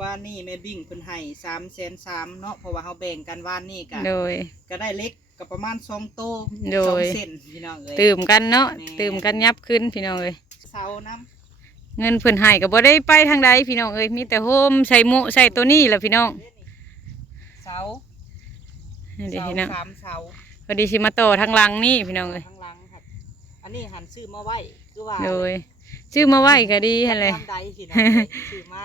ว่านี่แม่บิ่งเพิ่นให้330,000เนาะเพราะว่าเฮาแบ่งกันว่านนี่ก็โดยก็ได้เล็กก็ประมาณ2โตโดย2เซนพี่น้องเอ้ยตื่มกันเนาะตื่มกันยับขึ้นพี่น้องเอ้ยเสาน้ำเงินเพิ่นให้ก็บ่ได้ไปทางใดพี่น้องเอ้ยมีแต่โฮมใส่หมุใส่ตัวนี้แหละพี่น้องเสาเดี๋ยวพี่น้อง3 เสาพอดีสิมาต่อทางหลังนี่พี่น้องเอ้ยทางหลังครับอันนี้หันซื้อมาไว้คือว่าโดยชื่อมาไว้ก็ดีหั่นแหละ ทำใดพี่น้องเอ้ยซื้อมา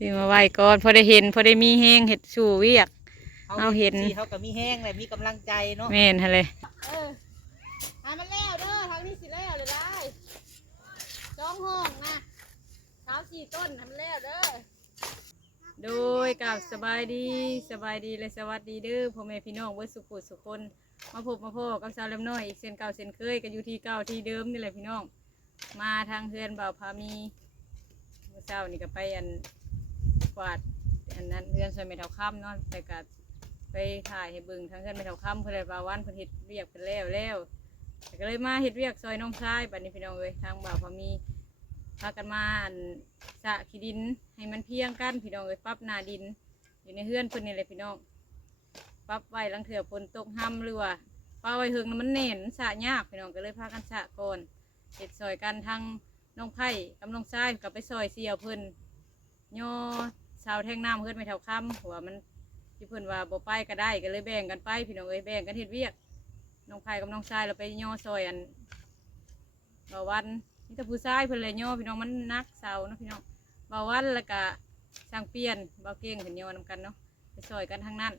ชื่อมาไว้ก่อนพอได้เห็นพอได้มีแฮงเฮ็ดสู่เวียกเอาเห็นเขาก็มีแห้งเลยมีกำลังใจเนาะแม่นหั่นเลยให้มันแล้วเด้อทางนี้สิแล้วเลยได้จ้องห้องนะเท้า4 ต้นทำแล้วเด้อโดยกับสบายดีและสวัสดีเด้อพ่อแม่พี่น้องเบิดสุขสุขคนมาพบมาพ่อกับสาวเล็มน้อยอีกเส้นเก่าเส้นเคยกันอยู่ที่เก่าที่เดิมนี่แหละพี่น้องมาทางเฮือนบ่าวพามีเมื่อเช้านี่ก็ไปกวาดอันนั้นเฮือนซอยเมทัลค่ำเนาะแต่ก็ไปถ่ายให้เบิ่งทางเฮือนเมทัลค่ำเพื่อนว่าวันเพิ่นเฮ็ดเวียกเพิ่นแล้วแต่ก็เลยมาเฮ็ดเวียกซอยน้องชายบัดนี้พี่น้องเอ้ยทางบ่าวพามีพากันมาสะขี้ดินให้มันเพียงกันพี่น้องเอ้ยปรับหน้าดินอยู่ในเฮือนเพิ่นนี่แหละพี่น้องปรับไว้ลังเถื่อฝนตกห้ำหรือว่าป้าไว้เฮิงมันแน่นสะยากพี่น้องก็เลยพากันสะก่อนเฮ็ดซอยกันทางน้องไผ่กับน้องชายกับไปซอยเสี่ยวเพิ่นย่อชาวแท่งน้ำเพิ่นไม่เท่าค่ำหัวมันที่เพิ่นว่าบ่ไปก็ได้ก็เลยแบ่งกันไปพี่น้องเอ้ยแบ่งกันเฮ็ดเวียกน้องไผ่กับน้องชายเราไปย่อซอยบ่วันนี่แต่ผู้ชายเพิ่นเลยย่อพี่น้องมันนักเสาเนาะพี่น้องบ่วันแล้วก็ช่างเปลี่ยนบ่เก่งเพิ่นย่อนำกันเนาะไปซอยกันทางนั้น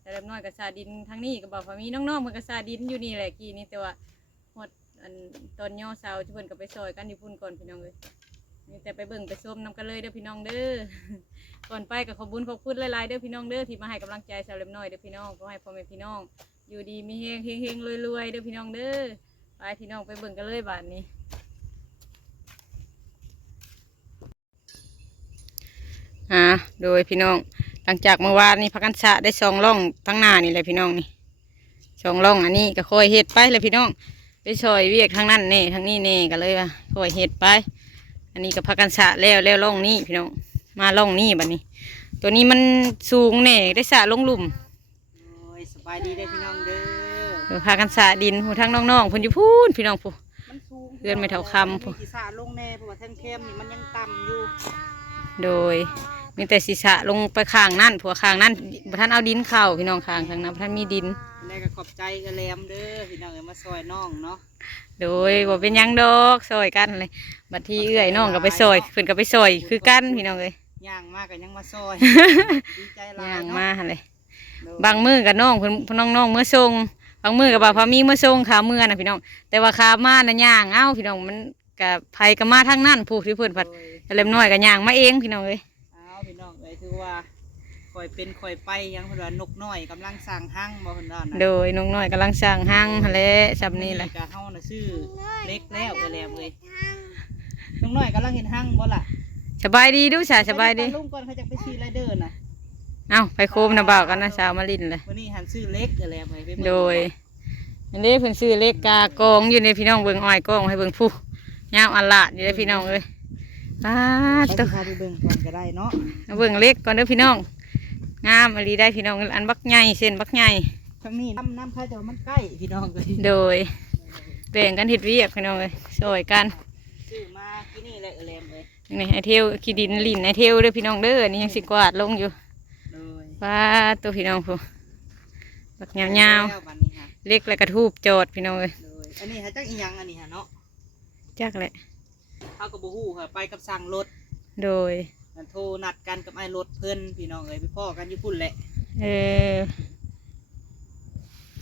แต่เล็กน้อยกับซาดินทางนี้ก็บอกว่ามีน้องๆมันก็ซาดินอยู่นี่แหละกี่นี่แต่ว่าหมดตอนย่อเสาที่เพิ่นก็ไปซอยกันอยู่พุ่นก่อนพี่น้องเลยนี่แต่ไปเบิ่งไปส้มนำกันเลยเด้อพี่น้องเด้อ ก่อนไปกับขอบคุญหลายๆเด้อพี่น้องเด้อที่มาให้กำลังใจสาวเล็กน้อยเด้อพี่น้องขอให้พ่อแม่พี่น้องอยู่ดีมีเฮงรวยเด้อพี่น้องเด้อไปพี่น้องไปเบิ่งกันเลยบาดนี้โดยพี่น้องหลังจากเมื่อวานนี้พักกันสะได้2 ร่องทั้งหน้านี่แหละพี่น้องนี่2 ร่องอันนี้ก็ค่อยเฮ็ดไปเลยพี่น้องไปซอยเวียกทางนั้นเน่ทางนี้เน่ก็เลยว่าค่อยเฮ็ดไปอันนี้ก็พักกันสะแล้วร่องนี้พี่น้องมาร่องนี้บัดนี้ตัวนี้มันสูงเน่ได้สะลงหลุมโอ้ยสบายดีได้พี่น้องเด้อพากันสะดินผู้ทั้งน้องๆเพิ่นอยู่พูนพี่น้องผู้เพื่อนไม่เท่าคำผู้สะลงแน่เพราะว่าแท่งเข้มนี่มันยังต่ำอยู่โดยมีแต่ศีรษะลงไปข้างนั่นผัวข้างนั่นท่านเอาดินเข้าพี่น้องข้างทางนั้นท่านมีดินแล้วก็ขอบใจกันแลมเด้อพี่น้องมาซอยน้องเนาะโดยบ่เป็นยังดอกซอยกันเลยบัดที่เอื้อยน้องก็ไปซอยเพิ่นก็ไปซอยคือกันพี่น้องเลยย่างมากก็ยังมาซอยดีใจหลายย่างมาเลยบางมือกับน้องเพิ่นน้องเมื่อส่งบางมือกับบ่าวพามีเมื่อส่งขาเมื่อนะพี่น้องแต่ว่าขามาน่ะย่างเอ้าพี่น้องมันกับไผก็มาทางนั้นผู้ที่เพิ่นผัดเล็มน้อยก็ย่างมาเองพี่น้องเลยพี่น้องเลยคือว่าคอยเป็นคอยไปยังคนว่านกน้อยกำลังสั่งหั่งบ่คนนั้นโดยนกน้อยกำลังสั่งหั่งแหละซับนี่แหละก็เฮาน่ะซื้อเล็กแล้วก็แลมเลยนกน้อยกำลังเห็นหั่งบ่ล่ะสบายดีดูสาสบายดีลุงก่อนเขาจะไปซื้อไรเดอร์น่ะเอ้าไปโคมนะบ่าวกันนะสาวมาลินเลยวันนี้หันซื้อเล็กก็แลมเลยโดยอันนี้เพิ่นซื้อเล็กกากองอยู่ในพี่น้องเบิ่งอ้อยกองให้เบิ่งผู้ยาวอันละอยู่ในพี่น้องเลยต้องพาไปเบิ่งก่อนก็ได้เนาะเบิ่งเล็กก่อนเด้อพี่น้องงามอะไรได้พี่น้องอันบักใหญ่เส้นบักใหญ่ทางนี้น้ำพายแต่มันใกล้พี่น้องเลยโดยแบ่งกันเฮ็ดเวียกพี่น้องเลยช่วยกันซื้อมาที่นี่เลยแลมเลยนี่ไอเทลขี้ดินลิ่นไอเทลเด้อพี่น้องเด้อนี่ยังสิกวาดลงอยู่ป้าตัวพี่น้องผู้บักยาวๆเล็กแล้วกระทูบโจดพี่น้องเลยอันนี้ฮะจักอีหยังอันนี้ฮะเนาะจักแหละเขากับบูฮู้ค่ะไปกับสั่งรถโดยโทรนัดกันกับไอ้รถเพิ่นพี่น้องเลยไปพ่อกันญี่ปุ่นแหละ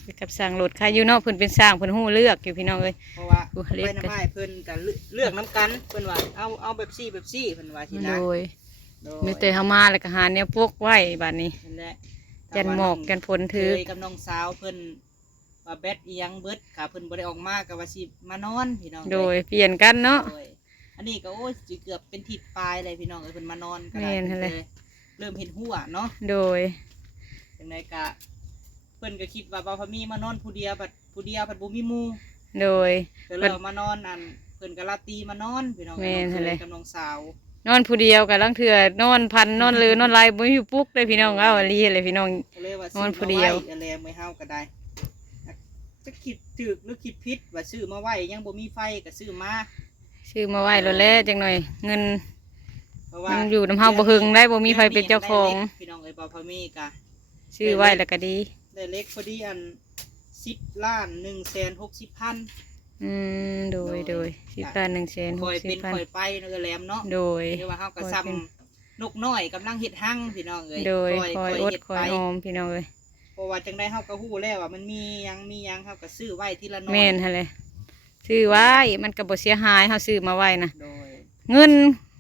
ไปกับสั่งรถใครอยู่นอกเพิ่นเป็นสร้างเพิ่นฮู้เลือกอยู่พี่น้องเลยเพราะว่าไปน้ำไม้เพิ่นกันเลือกน้ำกันเพิ่นว่าเอาแบบซี่เพิ่นว่าทีนะโดยมีแต่เฮามาแล้วก็หาเนี่ยพวกไว้บัดนี้แก่นหมอกแก่นฝนถือกับน้องสาวเพิ่นว่าแบตอีหยังเบิดค่ะเพิ่นบ่ได้ออกมากับว่าสิมานอนพี่น้องโดยเปลี่ยนกันเนาะอันนี้ก็โอ้ยเกือบเป็นทิศปลายเลยพี่น้องเพิ่นมานอนกันเลยเริ่มเห็นหัวเนาะโดยจังไดก็เพิ่นก็คิดว่าบ่าวพมีมานอนผู้เดียวบัดบ่มีหมู่โดยก็เลยมานอนอันเพิ่นก็ลาตีมานอนพี่น้องกับน้องสาว นอนผู้เดียวกับลังเถื่อนอนพันนอนเลยนอนลายบ่มีปลุ๊กเลยพี่น้องเอาอลีเลยพี่น้อง ก็เลยว่า นอนผู้เดียว ซื้อมาไแลไม่เฮาก็ได้จะคิดถึกหรือคิดผิดว่าซื้อมาไว้ยังบ่มีไฟก็ซื้อมา ซื้อมาไว้แล้วแหละจังหน่อยเงิน เพราะว่า มันอยู่น้ำเฮาบ่หึงได้บ่มีไผเป็นเจ้าของ พี่น้องเอ้ยบ่พอมีก็ ซื้อไว้แล้วก็ดี ได้เล็กพอดีอัน10,160,000โดย10,160,000 คอยเป็นคอยไปเนอะแหลมเนาะ โดย เรียกว่าเฮาก็ซ้ำนกน้อยกำลังเฮ็ดหั่งพี่น้องเอ้ย โดย ค ค อ อย ยอด เฮ็ด คอ ไป ยออมพี่น้องเอ้ย เพราะว่าจังได้เฮาก็ฮู้แล้วว่ามันมีหยังเฮาก็ซื้อไว้ทีละน้อย แม่นหั่นแหละซื้อไว้มันก็บ่เสียหายเฮาซื้อมาไว้นะ โดย เงิน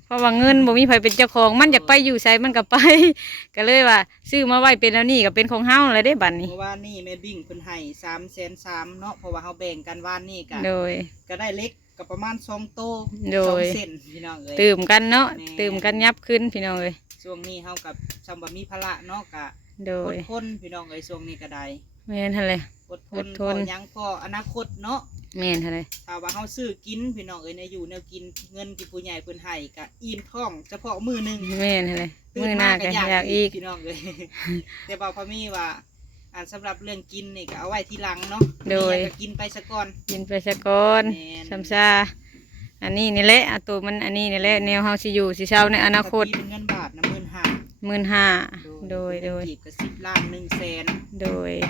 เพราะว่าเงินบ่มีไผเป็นเจ้าของมันอยากไปอยู่ไสมันก็ไป ก็เลยว่าซื้อมาไว้เป็นแล้วนี่ก็เป็นของเฮาแล้วได้บัดนี้ เมื่อวานนี่แม่บิ่งเพิ่นให้300,003เนาะเพราะว่าเฮาแบ่งกันวานนี่ก็ โดย ก็ได้เล็กก็ประมาณ2โต โดย 2เส้นพี่น้องเอ้ย ตื่มกันเนาะ แม่ ตื่มกันยับขึ้นพี่น้องเอ้ย ช่วงนี้เฮากับซำบ่มีภาระเนาะก็ โด อย ดทนพี่น้องเอ้ยช่วงนี้ก็ได้ แม่นหั่นแหละ อดท อน ดทน พอหยังพออนาคตเนาะ แม่นหั่นแหละ ถ้าว่าเฮาซื้อกินพี่น้องเอ้ยในอยู่แนวกินเงินที่ผู้ใหญ่เพิ่นให้ก็อิ่มท้องเฉพาะมื้อหนึง แม่นหั่นแหละมื้อหน้าก็อยากอีก พี่น้องเอ้ย แต่ว่าพอมีว่าอันสำหรับเรื่องกินนี่ก็เอาไว้ทีหลังเนาะ โดย มีหงก็กินไปซะก่อน กินไปซะก่อน แม่น ซ้ำซาอันนี้นี่แหละเอาตัวมันอันนี้นี่แหละแนวเฮาสิอยู่สิเช่าในอนาคต ปกติเป็นเงินบาทนะ15,000 15,000โดย เงินกีบก็10ล้าน1แสน โดย 60,000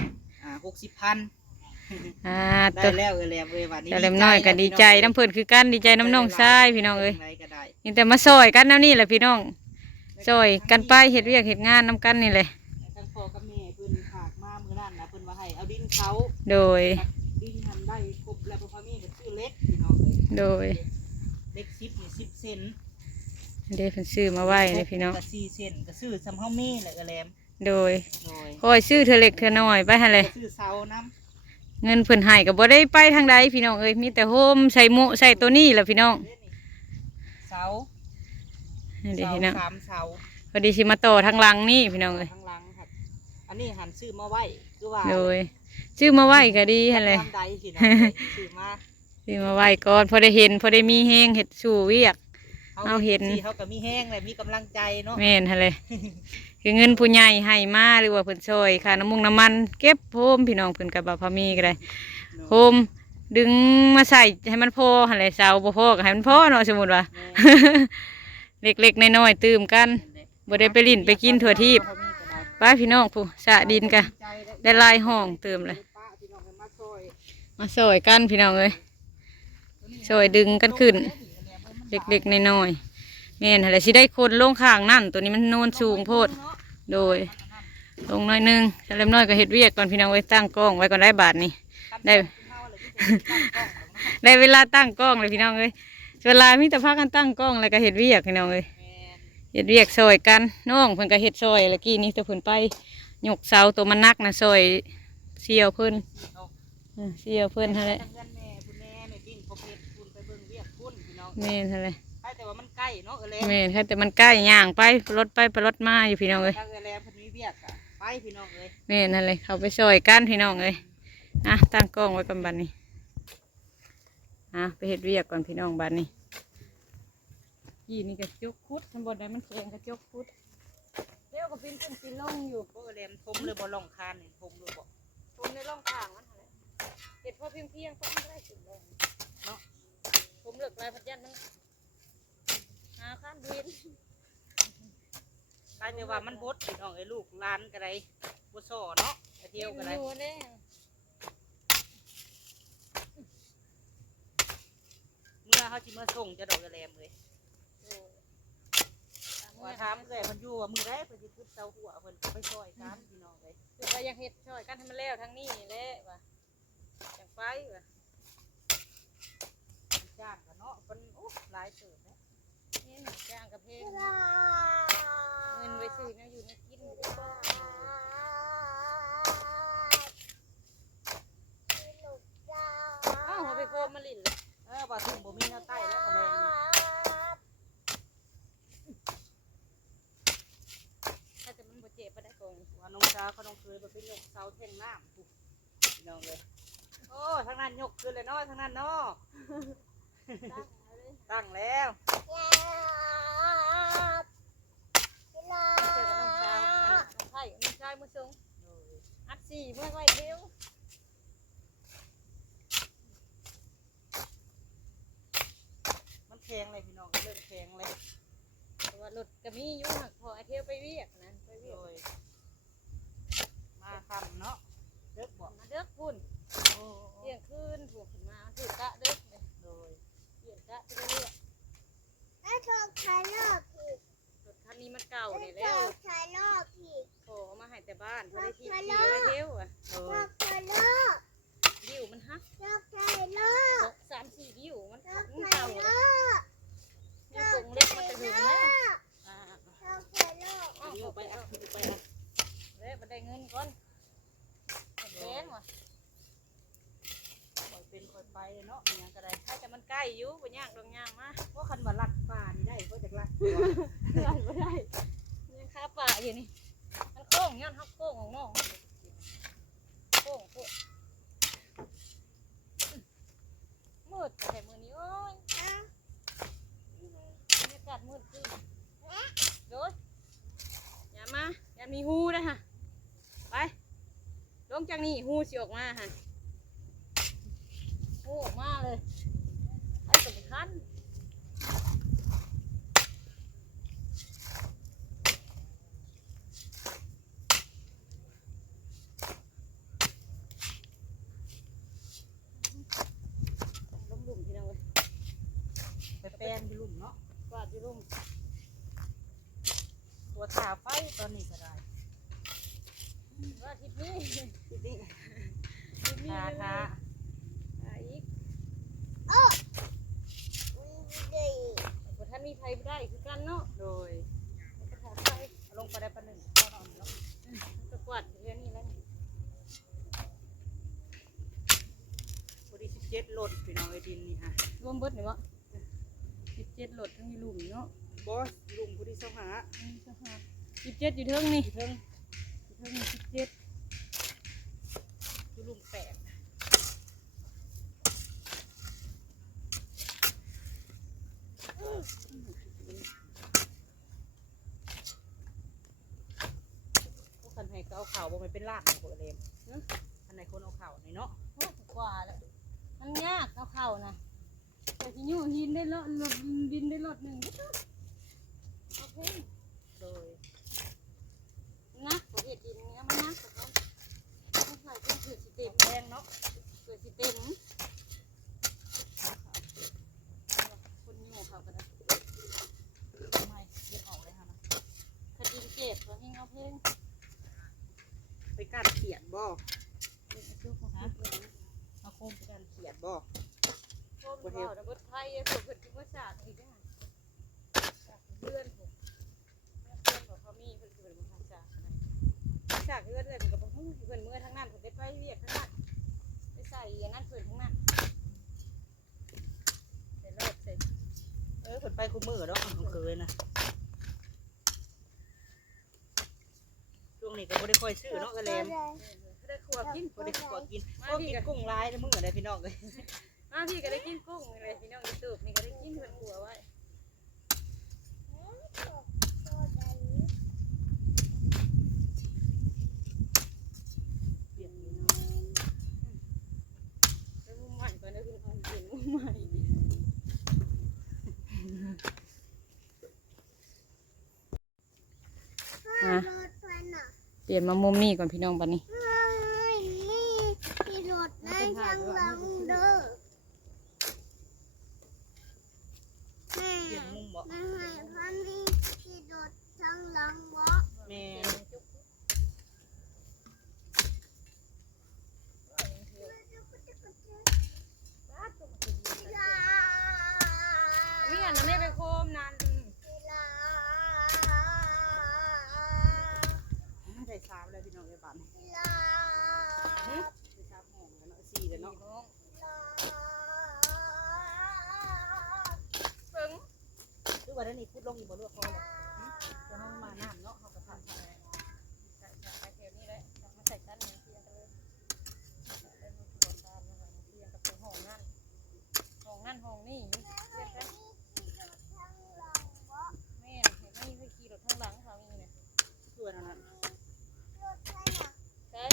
ได้ ตัว แล้วเอ้ยแหลมเอ้ยวันนี้ แต่เล็มน้อยก็ดีใจน้ำเพิ่นคือกันดีใจน้ำน้องชายพี่น้องเอ้ย จังใดก็ได้ นี่แต่มาซอยกันแนวนี้แหละพี่น้องซอยกันไปเฮ็ดเวียกเฮ็ดงานนํกันนี่แหละ ทั้งพ่อกับแม่เพิ่นฝากมามื้อนั้นนะเพิ่นว่าให้เอาดินเขา โดย ดินหันได้ครบแล้วพอมีก็ซื้อเล็กพี่น้องเอ้ย โดย เล็ก10นี่10เซน เด้เพิ่นซื้อมาไว้เลยพี่น้อง ก็4เซนก็ซื้อสำเฮามีแหละเอ้ยแหลม โดย โดย คอยซื้อเธอเล็กเธอน้อยไปหั่นเลย ซื้อเสาน้ำ เงินเพิ่นให้ก็บ่ได้ไปทางใดพี่น้องเอ้ยมีแต่โฮมใส่หมุใส่ตัวนี้แหละพี่น้อง เสา นี่เด้พี่น้อง 3เสา พอดีสิมาต่อทางหลังนี่พี่น้องเอ้ย ข้างหลังครับอันนี้หันซื้อมาไว้คือว่า โดยซื้อมาไว้ก็ดีหั่นเลย ตามใดพี่น้องเอ้ยซื้อมา ซื้อมาไว้ก่อนพอได้เห็นพอได้มีแฮงเฮ็ดสู่เวียก เอาเห็น ที่เขาก็มีแห้งเลยมีกำลังใจเนาะ แม่นหั่นเลย คือเงินผู้ใหญ่ให้มาหรือว่าเพิ่นช่วยค่าน้ำมุงน้ำมันเก็บโฮมพี่น้องเพิ่นก็บ่พอมีก็ได้โฮมดึงมาใส่ให้มันพอหั่นแหละเสาบ่พอก็ให้มันพอเนาะสมมุติว่า เล็กๆน้อยๆตื่มกันบ่ได้ไปลิ้นไปกินทั่วทีบป้าพี่น้องผู้สะดินกะได้ลายห้องเติมเลยมาซอยกันพี่น้องเอ้ยซอยดึงกันขึ้นเล็กๆน้อยๆแม่นหั่นแหละสิได้คนลงข้างนั่นตัวนี้มันโนนสูงโพดโดยลงน้อยหนึงแต่เล็มน้อยก็เฮ็ดเวียกก่อนพี่น้องไว้ตั้งกล้องไว้ก่อนได้บาทนี่ได้ ได้เวลาตั้งกล้องเลยพี่น้องเอ้ยเวลามีแต่พากันตั้งกล้องแล้วก็เฮ็ดเวียกพี่น้องเอ้ยเฮ็ดเวียกซอยกันน้องเพิ่นก็เฮ็ดซอยแล้วกี้นี้แต่เพิ่นไปยกเสาตัวมันนักนะซอยเสี่ยวเพิ่นเสี่ยวเพิ่นเท่านั้น ทั้งเงินแม่คุณแม่แม่ปิ้งพอเพชรคุณไปเบิ่งเวียกคุณพี่น้อง แม่นเท่านั้น ใช่แต่ว่ามันใกล้เนาะเลย แม่นแค่แต่มันใกล้ย่างไปรถไปรถมาอยู่พี่น้องเอ้ย ถ้าเออแลเพิ่นมีเวียกอะไปพี่น้องเลย แม่นนั่นเลยเขาไปซอยกันพี่น้องเอ้ยอ่ะตั้งกล้องไว้ก่อนบัดนี้อ่ะไปเฮ็ดเวียกก่อนพี่น้องบัดนี้ยี่นี่ก็จกคุดทั้งบนได้มันแข็งก็จกคุดเดี๋ยวก็เป็นขึ้นสิลงอยู่ พวกเออแลมทมเลยบ่ลองคานนี่ทมเลยบ่ ผมในร่องข้างมันหั่นแหละเห็ดพอเพียงๆก็ไม่ได้สิลงเนาะผมเลือกลายพัดยันมันหาข้านดิน ใช่แต่ว่ามันบดพี่น้องไอ้ลูกหลานก็ได้บ่ซ้อเนาะไปเที่ยวก็ได้ อยู่เนี่ย เมื่อเขาสิมาส่งจะดอกเออแลมเลยว่าถามเลยเพิ่นอยู่ว่ามื้อใดเพิ่นสิพุดเสาหัวเพิ่นก็ไปช่วยกันพี่น้องเลย คือว่าอยากเห็ดช่วยกันให้มันแล้วทางนี้แหละว่ะจังไฟว่ะ จ้างกันเนาะเพิ่นโอ้หลายเติบนะ นี่หนังจ้างกับเพลงเงินไว้ซื้อเนี่ยอยู่ในกินอยู่บ้านอ้าวเอาไปโคมมาลิ่นเลย ว่าถึงบ่มีแนวใต้แล้วก็แรงนี่ ถ้าจะมันบ่เจ็บบ่ได้กง ว่าน้องสาวเขาน้องเคยบ่เป็นยกเสาแท่งน้ำปุ๊บพี่น้องเลยโอ้ทางนั้นยกขึ้นเลยเนาะทางนั้นเนาะตั้งแล้ว สี่เมื่อไว้เที่ยว มันแข็งเลยพี่น้องเริ่มแข็งเลย แต่ว่ารถก็มีอยู่หักพอไอเที่ยวไปเวียกนะไปเวี โด ยก ยมาคำเนาะเลิกบอก มาเด้อพุ่น โอ้ เที่ยงคืนถูกขึ้นมาถือกะเด้อเนี่ย โดย เที่ยงกะไปเรื่อย แล้วโทรใช้รอบผิด รถคันนี้มันเก่า แล้ว เนี่ย โท แล้ว รใช้รอบผิด โผล่มาให้แต่บ้านพอได้ที่ขี่ไว้เที่ยวอ่ะ โด รอย บใช้รอบ ดิ้วมันฮัก รอบใช้รอบ 3-4ดิ้วมัน รอบ มัน ใช้ เก่าร อบ เนี่ยตรงเล็กมันจะถึงแล้ว อ่าร อบใช้รอบ อ้าว อยู่ไปอ่ะอยู่ไปอ่ะ แล้วมันได้เงินก่อนแพงว่ะ คอยเป็นคอยไปเนาะอย่างก็ได้ ถ้าจะมันใกล้อยู่บ่ยากดอกยางมา เพราะคันว่าลัดป่านี่ได้เพราะจากลัด ได้บ่ได้ยังคาป่าอยู่นี่มันโค้งย้อนฮักโค้งของน้องโค้งโค้งมืดแต่มื้อนี้โอ้ยบรรยากาศมืดขึ้นโดยอย่ามาอย่ามีหูนะฮะไปลงจากนี่หูสิออกมาฮะหูออกมาเลยไอ้สำคัญ ล้มหลุมพี่น้องเลย ไปแปลนอยู่ลุ่มเนาะ กวาดอยู่ลุ่ม ตัวถาไฟตอนนี้ก็ได้ ว่าทิศนี้ จริง ทิศนี้ ทาทา อีก ดี แต่ท่านมีไฟไม่ได้คือกันเนาะ โดย มันก็ถาไฟ เอาลงไปได้ปะหนึ่งเอาหน่อยเนาะ มันก็กวาดอยู่แค่นี้แล้วนี่ พอดี17รถพี่น้องไอ้ดินนี่ฮะ รวมเบิดหรือวะ17โหลดทั้งมีหลุมเนาะ บอสลุงพอดีเสาหา 17อยู่เทิงนี่ อยู่เทิง อยู่เทิงนี่17 อยู่ลุมแปดพวกคันให้ก็เอาเข่าบ่มันเป็นลากของตัวเองคันไหนคนเอาเข่าในเนาะ โอ้กว่าแล้วมันยากเอาเข้านะแต่ที่อยู่หินได้รถดินได้รถหนึ่งโอเค โดย นักประเทศดินเนี้ยมันนักกว่าเขาต้องใส่เครื่องถือสิเต็ม แพงเนาะ เกิดสิเต็มคนโง่เขาก็ได้ ทำไมเรียกออกเลยฮะนะ คดีเจ็บเขาให้เอาเพลง ไปกัดเขียดบ่ เด็กซุกมา เอาโคมไปกัดเขียดบ่ โคมเบาแต่บดไทยถูกเกิดขึ้นว่าศาสตร์อีกแล้วเลื่อนผมเลื่อนของเขามีเพื่อนคือเป็นภาษาศาสตร์เลื่อนเลยมันก็บอกเพื่อนเมื่อทั้งนั้นผมได้ไปเรียกทั้งนั้นไปใส่อย่างนั้นเพื่อนทั้งนั้นเสร็จแล้วเสร็จ เพิ่นไปคู่มือเนาะผมเคยนะช่วงนี้ก็บ่ได้ค่อยซื้อเนาะกระเลม ได้ครัวกิน บ่ได้ขอกินก็กินกุ้งลายในมื้อได้พี่น้องเลย มาพี่ก็ได้กินกุ้งเลยพี่น้องยูทูบนี่ก็ได้กินเพื่อนครัวไว้ เปลี่ยนอยู่เนาะ แล้วมุมใหม่ก่อนนะคุณเอาเปลี่ยนมุมใหม่ รถไฟน่ะ เปลี่ยนมามุมนี้ก่อนพี่น้องบัดนี้ นี่ที่รถนั่งทางหลังเด้อแม่ เปลี่ยนมุมบ่ แม่ให้พันนี่ที่รถทางหลังบ่ แม่ มีอันนั้นไม่ไปโคมนั่น ได้สามแล้วพี่น้องไอ้บ้านได้สามห้องแล้วเนาะสี่แล้วเนาะ เบิ่ง คือว่าได้นี่พูดลงอยู่บ่รู้ว่าพอแล้วจะเฮามาน้ำเนาะเฮาก็ทำ ใส่แถวนี้เลยมาใส่ชั้นนี้เพียงกันเลยได้มาตรวจการมาเพียงกับห้องนั่นห้องนี่เพียงกันแม่เห็นไหมมีขี่รถทางหลังเขามีเนี่ย คือว่านั้น ใช่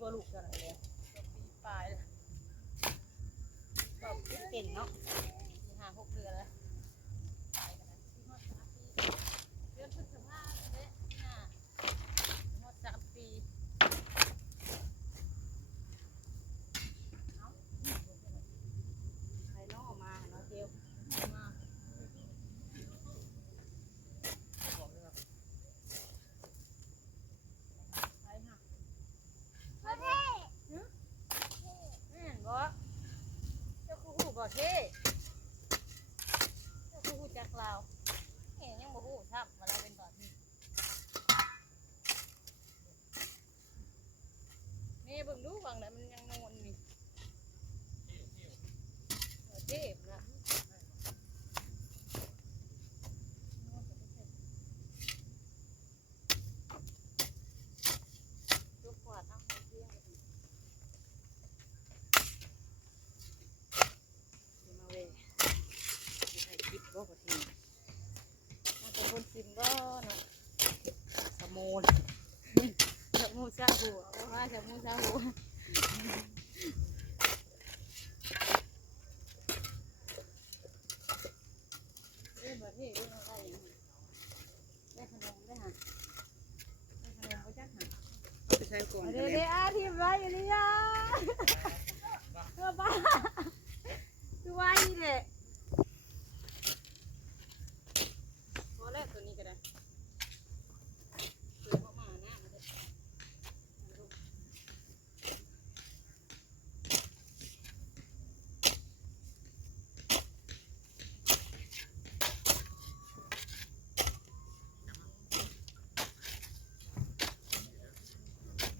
บ่ลูกเท่าไหร่แล้ว2 ปีปลายแล้ว ก็เก่งเนาะ 5-6 เดือนแล้วตายกันนะที่ฮอด3 ปีเดือนพฤษภาคมและฮอด3 ปีเอา ไข่นอกมาเนาะเจียว มา ไปค่ะ ประเทศ แม่นบ่เจ้าคู่บ่เท่เจ้าคู่จักลาวแม่ยังบ่ฮู้ซ้ำว่าเราเป็นบ่ที่นี่เบิ่งดูฝั่งไหนมันยังนวลนี่บ่เท่นะยกกวาดเอาไปเที่ยง มาเว้ยใส่คลิปบ่พอที น่าจะคนซิมก็เนาะ สมูน จับมูซาหัวเอาว่าจับมูซาหัวเอ้ยแบบนี้เรื่องอะไรอย่างนี้ได้ขนมได้หะได้ขนมไปจักหะ ไปใช้ก่อน เดี๋ยวเดี๋ยวอาทีมไว้อยู่นี่ยาบ้าคือไว้นี่แหละพอแล้วตัวนี้ก็ได้เปิดออกมาหน้ามันจะ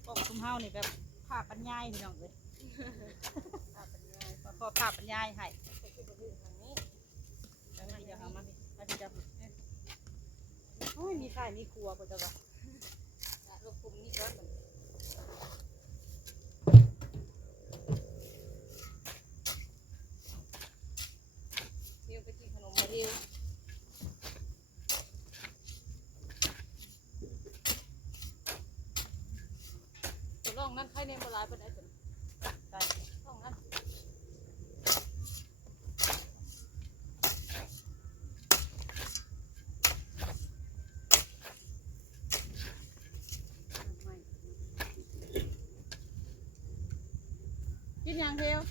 กล้องซุ่มเฮานี่แบบภาพบรรยายพี่น้องเอ้ย อาเป็นไง พอภาพบรรยายให้ ไปที่ประเทศทางนี้ แล้วมันจะเอามาพี่ถ้าที่จะโอ้ยมีข่ายมีครัวบ่จ้ะวะ ลงกลุ่มนี้ก่อนเดี๋ยวไปกินขนมมาเดียวตัวร่องนั่นใครในโบราณเป็นไอ้ตัว ได้ ร่องนั่นกินยังเดียว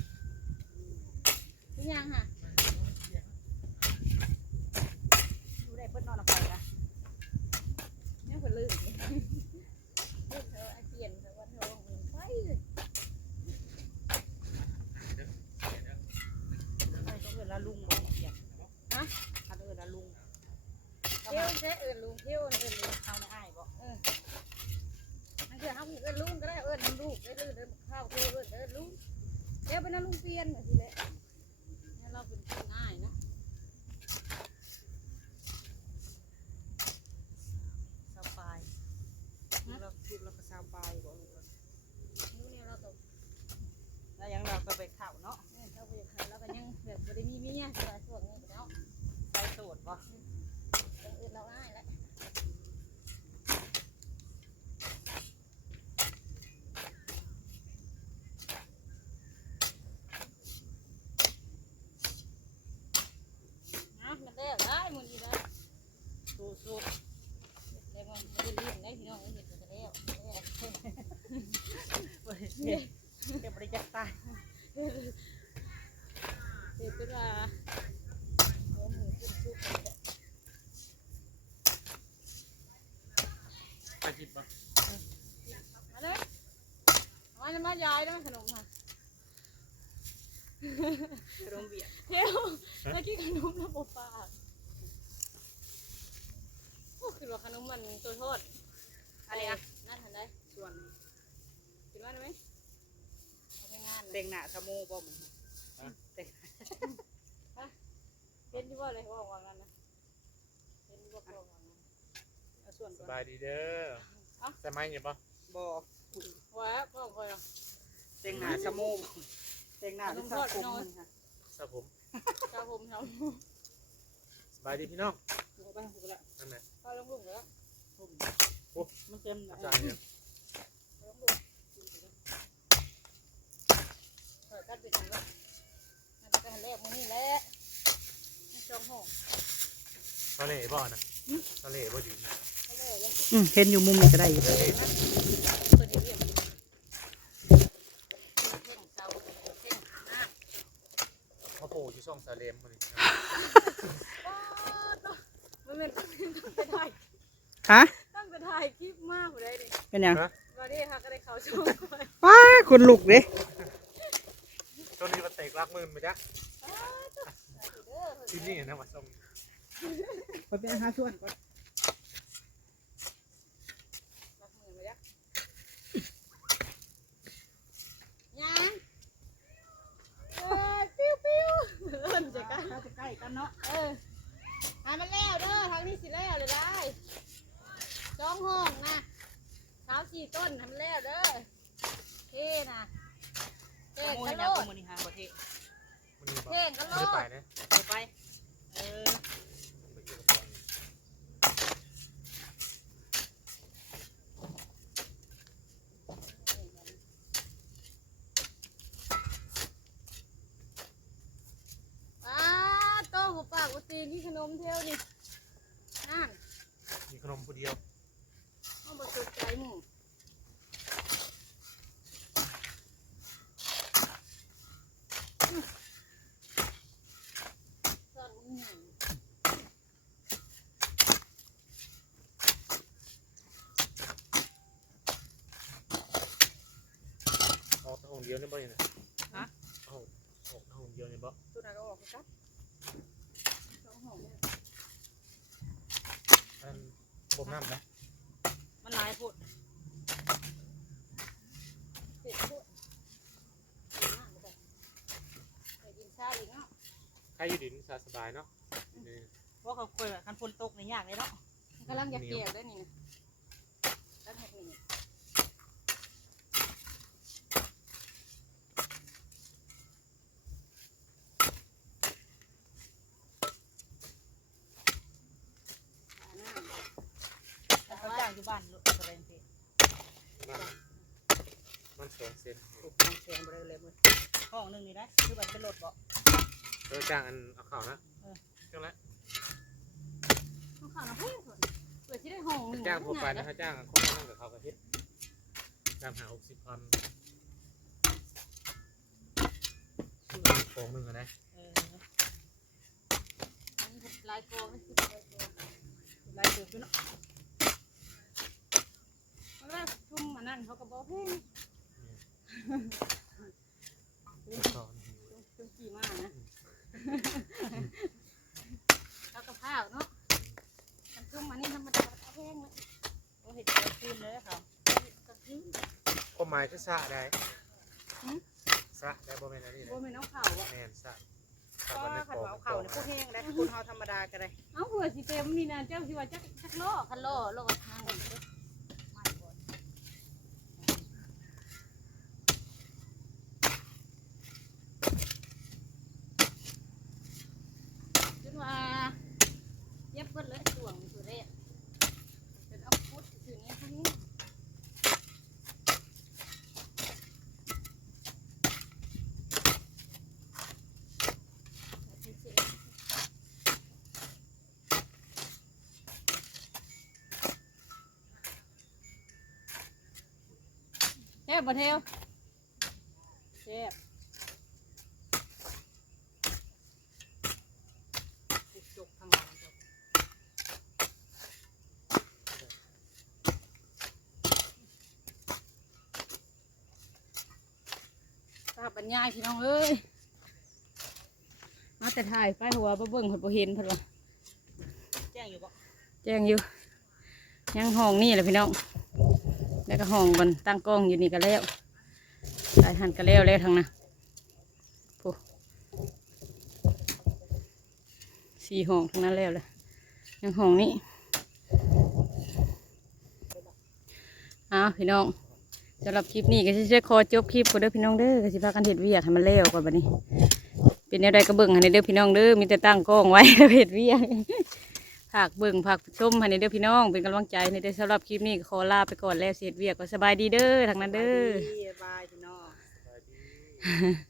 กินยังฮะ ดูได้เพิ่นนอนเอาไปนะ เนี่ยเพิ่นลืมเธออาเจียนแต่ว่าเธอไป ไม่ต้องเอิ้นละลุงบ่เสียฮะถ้าเอิ้นละลุง เที่ยวเจ๊เอิญลุงเที่ยวเอิญลุง เอาในอ้ายบ่ มันคือเขาเอิญลุงก็ได้เอิญน้ำลูกได้เดินข้าวเที่ยวเอิญลุงเดี๋ยวเป็นน้ำลุงเปลี่ยนแบบนี้แหละนี่เราเป็นคนง่ายนะ สาวปลายลูกเราก็สาวปลายบ่ลูกเรา นู้นเนี่ยเราตก แล้วยังเราก็ไปเข้าเนาะ เนี่ยเราไปขายเราก็ยังแบบไม่ได้มีเมียสวยสวยนี่เนาะ ไปโสดบ่ อย่างอื่นเราง่ายแล้วนะมันได้ได้หมดเลย สู้ ได้มันไม่ได้รีบได้พี่น้องเห็นกันแล้ว ๆบ่ได้เก็บบริจาคตาย เดี๋ยวเป็นว่าหมูขึ้นชุบ ไปกินปะ มาเลยเอาจะมายายได้ไหมขนมค่ะ ขนมเบียด เที่ยวแล้วกินขนมระบบปากโอ้คือว่าขนมมันตัวทอด อะไรอ่ะ น่าทานได้ ส่วน กินว่าได้ไหมเอาไปงาน แต่งหน้าสมูบ่มึงแต่ง เป็นที่ว่าอะไรว่าวางกันนะเป็นที่ว่าว่างกัน เอาส่วน ส ก่อน บายดีเด้อใส่ไม้เนี่ยปะ บ่ ว้าพ่อคอยอ่ะ แต่งหน้าสมูแต่งหน้าที่สาวผมมึงค่ะ สระผม ชาวผมท สบายดีพี่น้อง ถูกป่ะถูกแล้ว นั่นแหละ ำข้าวลงลุงแล้ว มันเต็ม อาจารย์เนี่ย ลงลุง ทะเลบ่นะทะเลบ่อยู่ เห็นอยู่มุมนี้ก็ได้อยู่ เพิ่นเรียกเพ่งเสาเพ่งหน้า มาโผล่อยู่ช่องสาเลมมัน มันเป็นตั้งแต่ถ่าย ฮะ ตั้งแต่ถ่ายคลิปมากเลยดิ เป็นหยัง วันนี้ค่ะก็ได้เขาช่องก่อน ว้าคนลุกเด้ ตัวนี้มันเตะรักมือมาจ้ะที่นี่นะมาส่ง ไปเป็นหาส่วนก่อน รับมือมาจ้ะยังปิ้วปิ้วเริ่มจะกัน ถ้าจะใกล้กันเนาะ หามันแล้วเด้อทางนี้สิแล้วเลยได้จ้องห้องนะเท้า4 ต้นทำแล้วเด้อเท่นะเท่ โม ก ย ระ แล้ โล ว ด มือนี้หาประเทศ มันนี่บ่ เท่กระโล ไม่ ด ไปนะ ไปเออ ไปเกี่ยวกับ โต้หัวปากวัตีนี่ขนมเที่ยวนี่นั่น มีขนมผู้เดียว เอามาสดใจหมู่สั่นหนึ่ง ออกห้องเดียวนี่บ่ยังไงออกห้องเดียวนี่บ่ ตัวนั้นก็ออกครับสองห้องเนี่ย อันบ่มน้ำนะ มันหลายพูด เสร็จปุ๊บเดี๋ยวนั่งไปไปกินข้าวอีกเนาะ ใครอยู่ดินสบายเนาะ เพราะเขาเคยแบบคันฝนตกในยากเลยเนาะ กำลังจะเกลี่ยได้นี่นะตั้งแต่นี่แต่เขาจ้างอยู่บ้านรถแสดงเพลง มัน2 เซน ถูกแสงไปเลยมือห้องหนึ่งนี่นะคือแบบเป็นรถบ่ จ้างอันเอาข่าวนะจังละ ข้าวน้ำเพื่อนส่วนเปิดที่ได้ห้องหนึ่ง จ้างพวกไปนะเขาจ้างคนนั่งกับเขากระเฮ็ดจ้างหา60,000ของหนึ่งอะนะ เออ อันนี้ลายโฟมนี่สิบลายโฟม หลายตัวขึ้นเนาะ เพราะว่าชุ่มมันนั่นเขาก็บอกเพ่ง ชุ่มกี่มากนะเขาก็ผ้าเนาะมันชุ่มมันนี่ธรรมดาเขาเพ่งเลย โอ้เห็ดเกิดขึ้นเลยค่ะ ก็คือ ความหมายคือสะได้สะได้บ่แม่นอันนี้ โบ นะ ไม่น้องเข่าอ่ะ แม่นสะ ก็ขันว่าเอาเข่าเนี่ยพวกแห้งได้คุณเอาธรรมดาก็ได้ เอาเผื่อสิเต็มนี่นะเจ้าสิว่าจักโลคันโลโลกทางจนว่าเย็บเบิดเลยส่วงตัวแรกเป็นเอาพุทธสื่อนี้ทั้งนี้แซ่บบ่เทวแซ่บ จกทางหลังจบ ภาพบรรยายพี่น้องเอ้ยมาแต่ถ่ายไปหัวบ่เบิ่งเพิ่นบ่เห็นเพิ่นว่า แจ้งอยู่บ่ แจ้งอยู่ยังห้องนี่แหละพี่น้องแล้วก็ห้องบนตั้งกล้องอยู่นี่ก็แล้วสายหันก็แล้วทางน่ะโอ้4 ห้องทั้งนั้นแล้วเลยยังห้องนี้พี่น้องสำหรับคลิปนี้ก็จะขอจบคลิปก่อนเด้อพี่น้องเด้อก็สิพากันเฮ็ดเวียกให้มันแล้วก่อนบัดนี้เป็นแนวใดก็เบิ่งให้เด้อพี่น้องเด้อมีแต่ตั้งกล้องไว้แล้วเฮ็ดเวียกฝากเบิ่งฝากชมให้เด้อพี่น้องเป็นกำลังใจให้เด้อสำหรับคลิปนี้ก็ขอลาไปก่อนแล้วเสร็จเวียกก็สบายดีเด้อทางนั้นเด้อ บายพี่น้อง สบายดี